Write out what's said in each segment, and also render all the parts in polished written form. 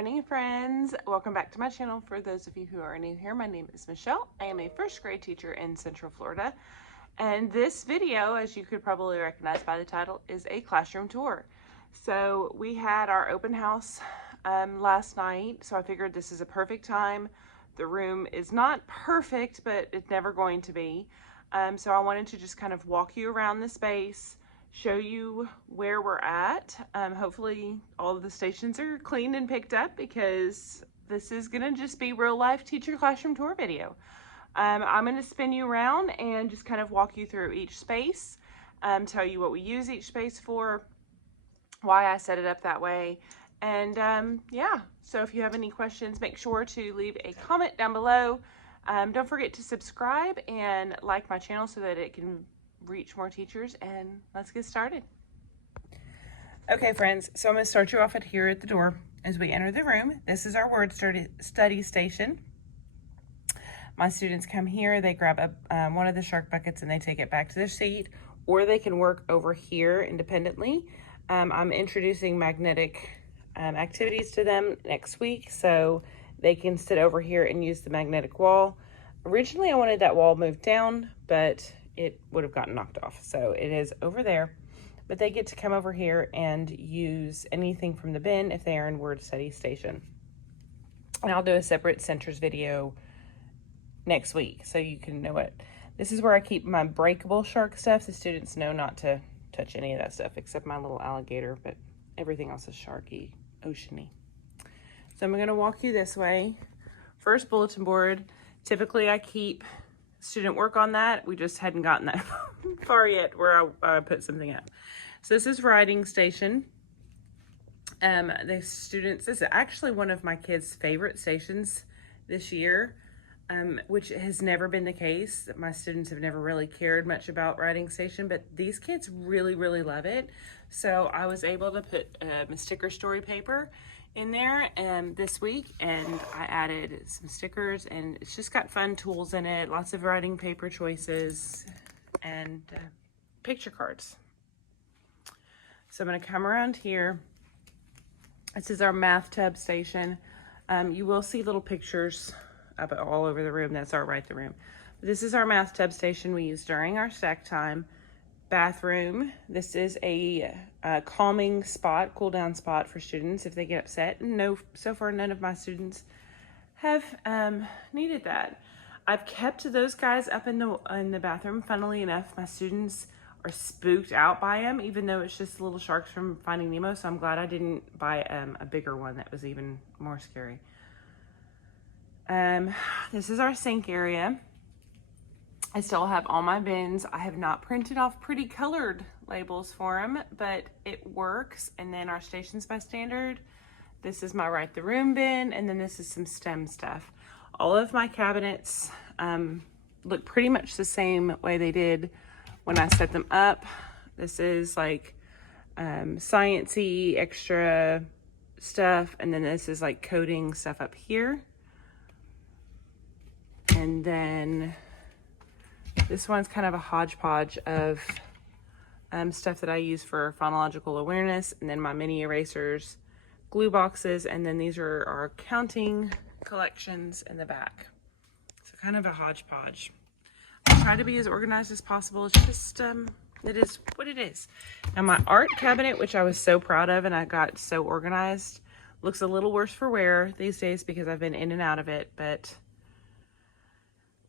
morning, friends. Welcome back to my channel. For those of you who are new here, my name is Michelle. I am a first grade teacher in Central Florida. And this video, as you could probably recognize by the title, is a classroom tour. So we had our open house last night, so I figured this is a perfect time. The room is not perfect, but it's never going to be. So I wanted to just kind of walk you around the space, show you where we're at. Hopefully all of the stations are cleaned and picked up, because this is gonna just be real life teacher classroom tour video. I'm gonna spin you around and just kind of walk you through each space, tell you what we use each space for, why I set it up that way. And yeah, so if you have any questions, make sure to leave a comment down below. Don't forget to subscribe and like my channel so that it can reach more teachers, and let's get started. Okay, friends, so I'm going to start you off at here at the door as we enter the room. This is our word study station. My students come here, they grab one of the shark buckets and they take it back to their seat, or they can work over here independently. I'm introducing magnetic activities to them next week, so they can sit over here and use the magnetic wall. Originally, I wanted that wall moved down, but it would have gotten knocked off. So it is over there, but they get to come over here and use anything from the bin if they are in word study station. And I'll do a separate centers video next week so you can know it. This is where I keep my breakable shark stuff. The students know not to touch any of that stuff except my little alligator, but everything else is sharky, oceany. So I'm gonna walk you this way. First bulletin board. Typically I keep student work on that. We just hadn't gotten that far yet where I put something up. So this is writing station. The students, this is actually one of my kids' favorite stations this year, which has never been the case. My students have never really cared much about writing station, but these kids really, really love it. So I was able to put sticker story paper in there this week, and I added some stickers, and it's just got fun tools in it, lots of writing paper choices, and picture cards. So I'm going to come around here. This is our math tub station. You will see little pictures up all over the room. That's our write the room. This is our math tub station we use during our stack time. Bathroom. This is a calming spot, cool down spot for students if they get upset. And no, so far none of my students have needed that. I've kept those guys up in the bathroom. Funnily enough, my students are spooked out by them, even though it's just little sharks from Finding Nemo. So I'm glad I didn't buy a bigger one that was even more scary. This is our sink area. I still have all my bins. I have not printed off pretty colored labels for them, but it works. And then our stations by standard. This is my write the room bin, and then this is some STEM stuff. All of my cabinets look pretty much the same way they did when I set them up. This is like science-y extra stuff, and then this is like coding stuff up here. And then this one's kind of a hodgepodge of stuff that I use for phonological awareness, and then my mini erasers, glue boxes, and then these are our counting collections in the back. So kind of a hodgepodge. I try to be as organized as possible. It's just, it is what it is. Now my art cabinet, which I was so proud of and I got so organized, looks a little worse for wear these days because I've been in and out of it, but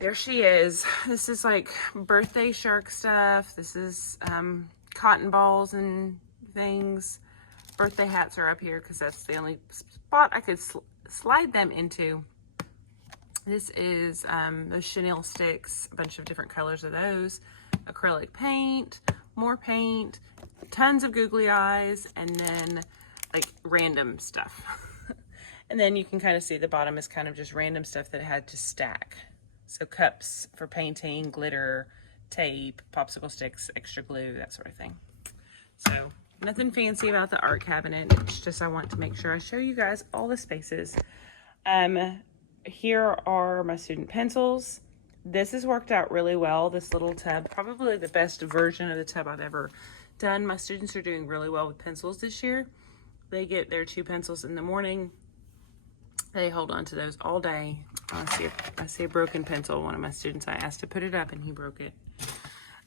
there she is. This is like birthday shark stuff. This is cotton balls and things. Birthday hats are up here because that's the only spot I could slide them into. This is those chenille sticks, a bunch of different colors of those. Acrylic paint, more paint, tons of googly eyes, and then like random stuff. And then you can kind of see the bottom is kind of just random stuff that I had to stack. So cups for painting, glitter, tape, popsicle sticks, extra glue, that sort of thing. So nothing fancy about the art cabinet. It's just I want to make sure I show you guys all the spaces. Here are my student pencils. This has worked out really well, this little tub. Probably the best version of the tub I've ever done. My students are doing really well with pencils this year. They get their 2 pencils in the morning, They hold on to those all day. I see a broken pencil. One of my students, I asked to put it up and he broke it.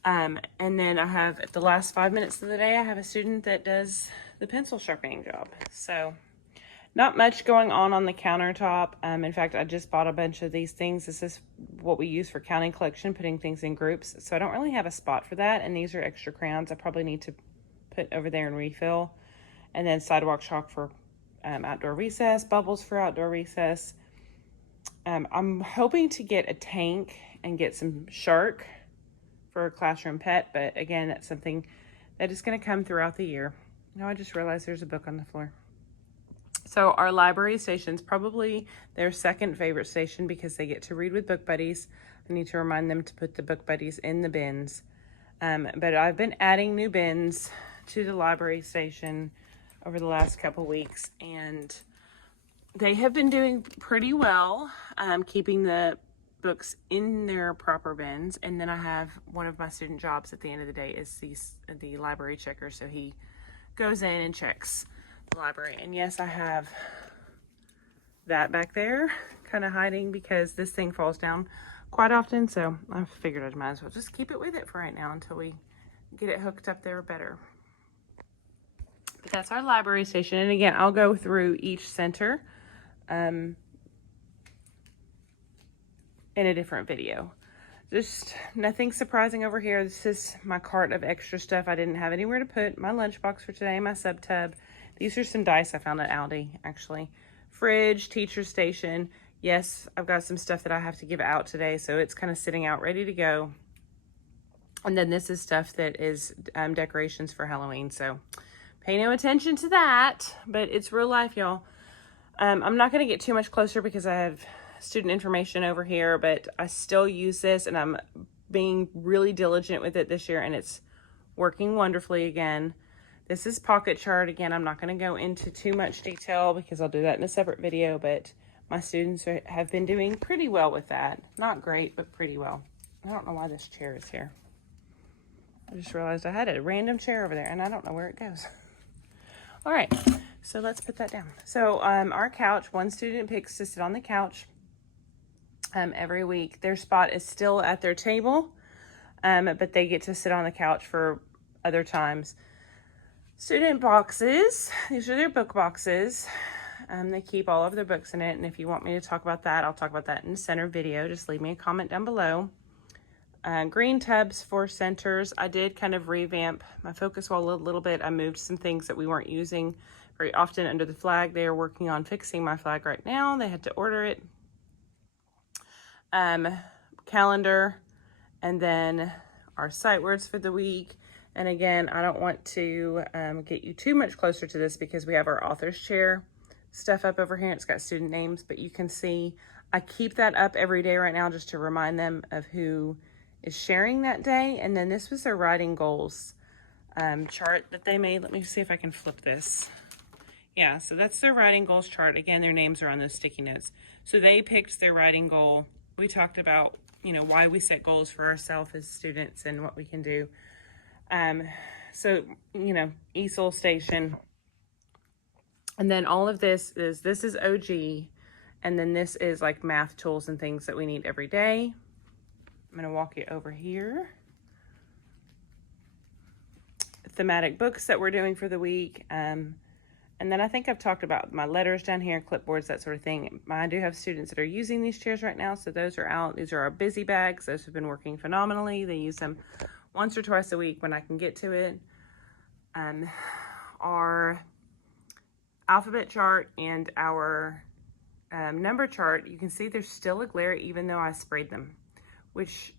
And then I have, at the last 5 minutes of the day, I have a student that does the pencil sharpening job. So not much going on the countertop. In fact, I just bought a bunch of these things. This is what we use for counting collection, putting things in groups. So I don't really have a spot for that. And these are extra crayons I probably need to put over there and refill. And then sidewalk chalk for outdoor recess, bubbles for outdoor recess. I'm hoping to get a tank and get some shark for a classroom pet. But again, that's something that is going to come throughout the year. Now I just realized there's a book on the floor. So our library station's probably their second favorite station because they get to read with book buddies. I need to remind them to put the book buddies in the bins. But I've been adding new bins to the library station over the last couple weeks, and they have been doing pretty well, keeping the books in their proper bins. And then I have one of my student jobs at the end of the day is the library checker. So he goes in and checks the library. And yes, I have that back there kind of hiding because this thing falls down quite often. So I figured I might as well just keep it with it for right now until we get it hooked up there better. But that's our library station. And again, I'll go through each center in a different video. Just nothing surprising over here. This is my cart of extra stuff I didn't have anywhere to put. My lunchbox for today, my sub tub. These are some dice I found at Aldi, actually. Fridge, teacher station. Yes, I've got some stuff that I have to give out today, so it's kind of sitting out ready to go. And then this is stuff that is decorations for Halloween, so pay no attention to that, but it's real life, y'all. I'm not going to get too much closer because I have student information over here, but I still use this, and I'm being really diligent with it this year, and it's working wonderfully again. This is pocket chart. Again, I'm not going to go into too much detail because I'll do that in a separate video, but my students have been doing pretty well with that. Not great, but pretty well. I don't know why this chair is here. I just realized I had a random chair over there, and I don't know where it goes. All right, so let's put that down. So our couch, one student picks to sit on the couch every week. Their spot is still at their table, but they get to sit on the couch for other times. Student boxes, these are their book boxes. They keep all of their books in it, and if you want me to talk about that, I'll talk about that in the center video. Just leave me a comment down below. Green tubs for centers. I did kind of revamp my focus wall a little bit. I moved some things that we weren't using very often under the flag. They are working on fixing my flag right now. They had to order it. Calendar, and then our sight words for the week. And again, I don't want to get you too much closer to this because we have our author's chair stuff up over here. It's got student names, but you can see I keep that up every day right now just to remind them of who is sharing that day. And then this was their writing goals chart that they made. Let me see if I can flip this. Yeah, so that's their writing goals chart. Again, their names are on those sticky notes. So they picked their writing goal. We talked about, why we set goals for ourselves as students and what we can do. So, easel station. And then all of this is OG. And then this is like math tools and things that we need every day. I'm going to walk you over here. Thematic books that we're doing for the week. And then I think I've talked about my letters down here, clipboards, that sort of thing. I do have students that are using these chairs right now, so those are out. These are our busy bags. Those have been working phenomenally. They use them once or twice a week when I can get to it. Our alphabet chart and our number chart, you can see there's still a glare even though I sprayed them, which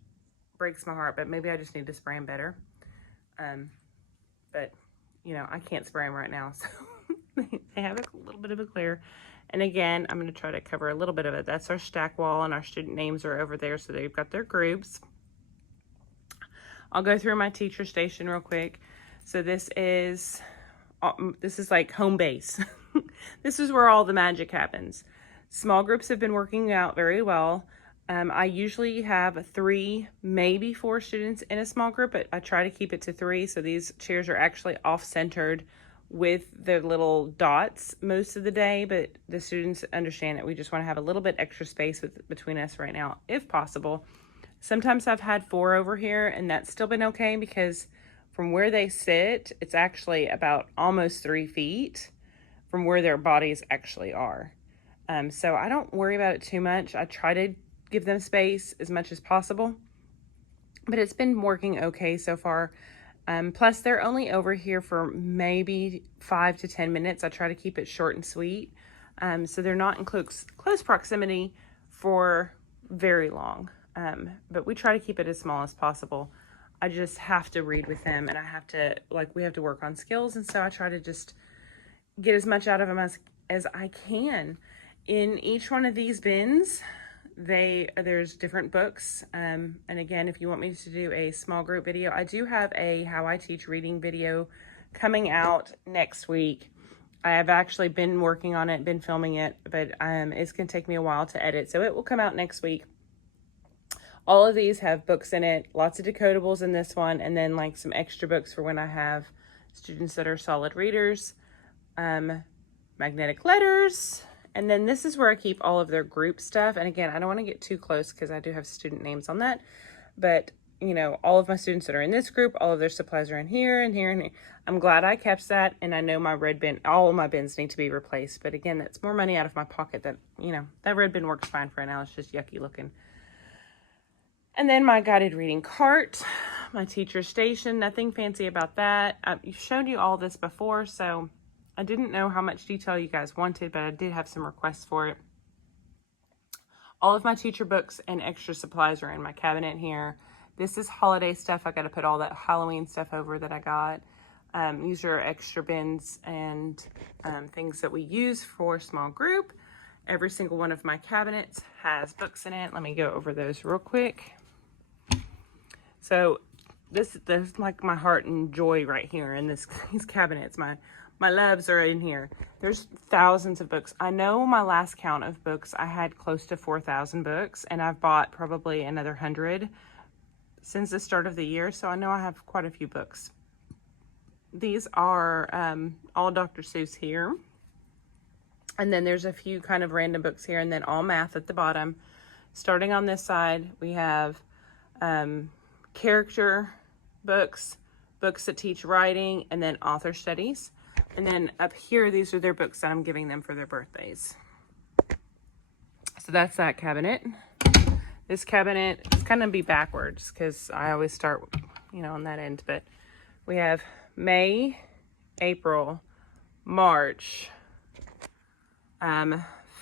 breaks my heart, but maybe I just need to spray them better. But, I can't spray them right now, so they have a little bit of a glare. And again, I'm going to try to cover a little bit of it. That's our stack wall, and our student names are over there, so they've got their groups. I'll go through my teacher station real quick. So this is like home base. This is where all the magic happens. Small groups have been working out very well. I usually have 3, maybe 4 students in a small group, but I try to keep it to 3. So these chairs are actually off-centered with the little dots most of the day, but the students understand that we just want to have a little bit extra space between us right now, if possible. Sometimes I've had 4 over here, and that's still been okay because from where they sit, it's actually about almost 3 feet from where their bodies actually are. So I don't worry about it too much. I try to give them space as much as possible, but it's been working okay so far. Plus, they're only over here for maybe 5 to 10 minutes. I try to keep it short and sweet. So they're not in close proximity for very long. But we try to keep it as small as possible. I just have to read with them, and I have to, we have to work on skills. And so I try to just get as much out of them as I can. In each one of these bins, there's different books, and again, if you want me to do a small group video, I do have a how I teach reading video coming out next week. I have actually been working on it, been filming it, but it's gonna take me a while to edit, so it will come out next week. All of these have books in it, lots of decodables in this one, and then some extra books for when I have students that are solid readers, magnetic letters. And then this is where I keep all of their group stuff. And again, I don't want to get too close because I do have student names on that. But, all of my students that are in this group, all of their supplies are in here and here and here. I'm glad I kept that. And I know my red bin, all of my bins need to be replaced. But again, that's more money out of my pocket that, that red bin works fine for now. It's just yucky looking. And then my guided reading cart, my teacher station, nothing fancy about that. I've shown you all this before, so I didn't know how much detail you guys wanted, but I did have some requests for it. All of my teacher books and extra supplies are in my cabinet here. This is holiday stuff. I got to put all that Halloween stuff over that I got. These are extra bins and things that we use for small group. Every single one of my cabinets has books in it. Let me go over those real quick. So this is like my heart and joy right here in these cabinets. My loves are in here. There's thousands of books. I know my last count of books, I had close to 4,000 books, and I've bought probably another 100 since the start of the year, so I know I have quite a few books. These are all Dr. Seuss here. And then there's a few kind of random books here, and then all math at the bottom. Starting on this side, we have character books, books that teach writing, and then author studies. And then up here, these are their books that I'm giving them for their birthdays. So that's that cabinet. This cabinet is kind of be backwards because I always start, on that end. But we have May, April, March,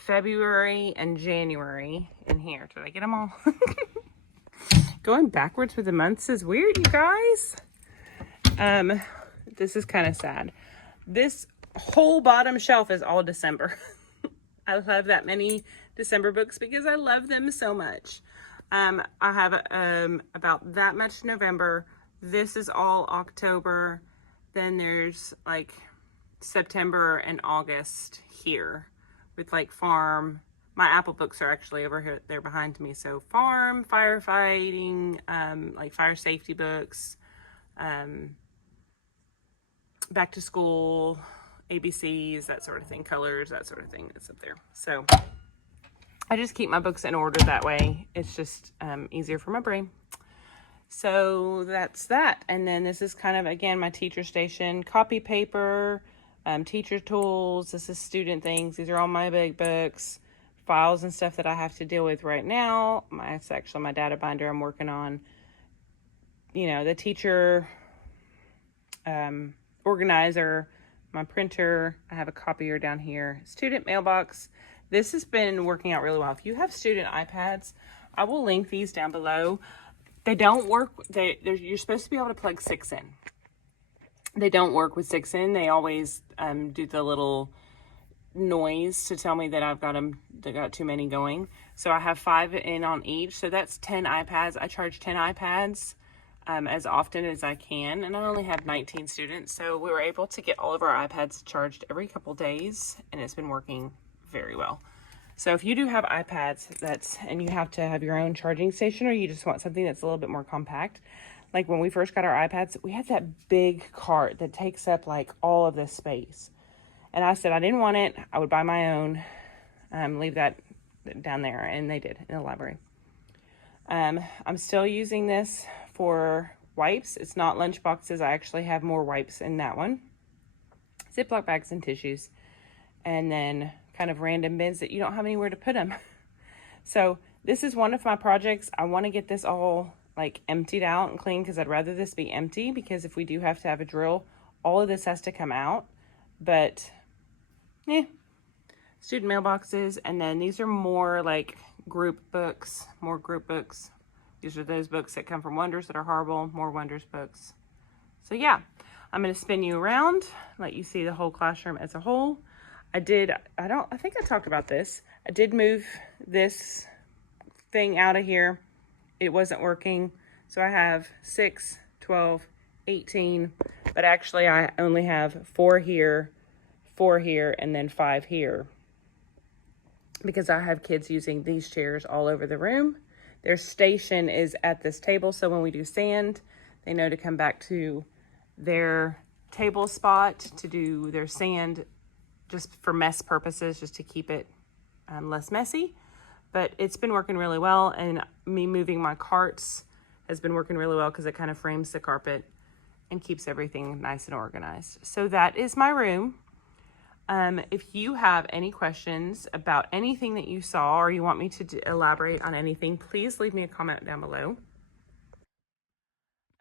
February, and January in here. Did I get them all? Going backwards with the months is weird, you guys. This is kind of sad. This whole bottom shelf is all December. I have that many December books because I love them so much. I have about that much November. This is all October. Then there's September and August here with farm. My Apple books are actually over here. They're behind me. So farm, firefighting, fire safety books, back to school, ABCs, that sort of thing, colors, that sort of thing that's up there. So I just keep my books in order that way. It's just easier for my brain. So that's that. And then this is kind of, again, my teacher station, copy paper, teacher tools. This is student things. These are all my big books, files and stuff that I have to deal with right now. It's actually my data binder I'm working on. The teacher organizer, my printer. I have a copier down here. Student mailbox. This has been working out really well. If you have student iPads, I will link these down below. They don't work. You're supposed to be able to plug 6 in. They don't work with 6 in. They always do the little noise to tell me that I've got too many going. So I have 5 in on each. So that's 10 iPads. I charge 10 iPads as often as I can. And I only have 19 students. So we were able to get all of our iPads charged every couple days. And it's been working very well. So if you do have iPads and you have to have your own charging station, or you just want something that's a little bit more compact, like when we first got our iPads, we had that big cart that takes up like all of this space. And I said I didn't want it. I would buy my own, leave that down there. And they did in the library. I'm still using this for wipes. It's not lunch boxes. I actually have more wipes in that one. Ziploc bags and tissues. And then kind of random bins that you don't have anywhere to put them. So this is one of my projects. I want to get this all like emptied out and clean because I'd rather this be empty, because if we do have to have a drill, all of this has to come out. But student mailboxes, and then these are more like group books, more group books. These are those books that come from Wonders that are horrible, more Wonders books. So yeah, I'm going to spin you around, let you see the whole classroom as a whole. I think I talked about this. I did move this thing out of here. It wasn't working. So I have 6, 12, 18, but actually I only have 4 here, 4 here, and then 5 here, because I have kids using these chairs all over the room. Their station is at this table, so when we do sand, they know to come back to their table spot to do their sand, just for mess purposes, just to keep it less messy. But it's been working really well, and me moving my carts has been working really well because it kind of frames the carpet and keeps everything nice and organized. So that is my room. If you have any questions about anything that you saw, or you want me to elaborate on anything, please leave me a comment down below.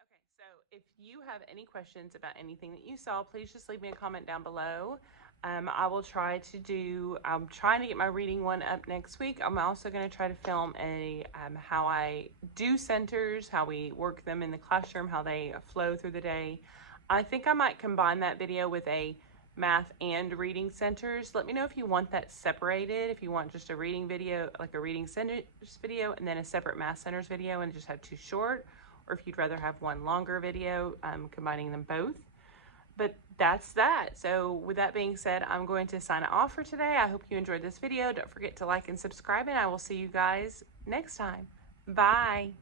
Okay, so if you have any questions about anything that you saw, please just leave me a comment down below. I will try to do, I'm trying to get my reading one up next week. I'm also going to try to film a how I do centers, how we work them in the classroom, how they flow through the day. I think I might combine that video with a math and reading centers. Let me know if you want that separated, if you want just a reading video, like a reading centers video, and then a separate math centers video and just have 2 short, or if you'd rather have 1 longer video, combining them both. But that's that. So with that being said, I'm going to sign it off for today. I hope you enjoyed this video. Don't forget to like and subscribe, and I will see you guys next time. Bye.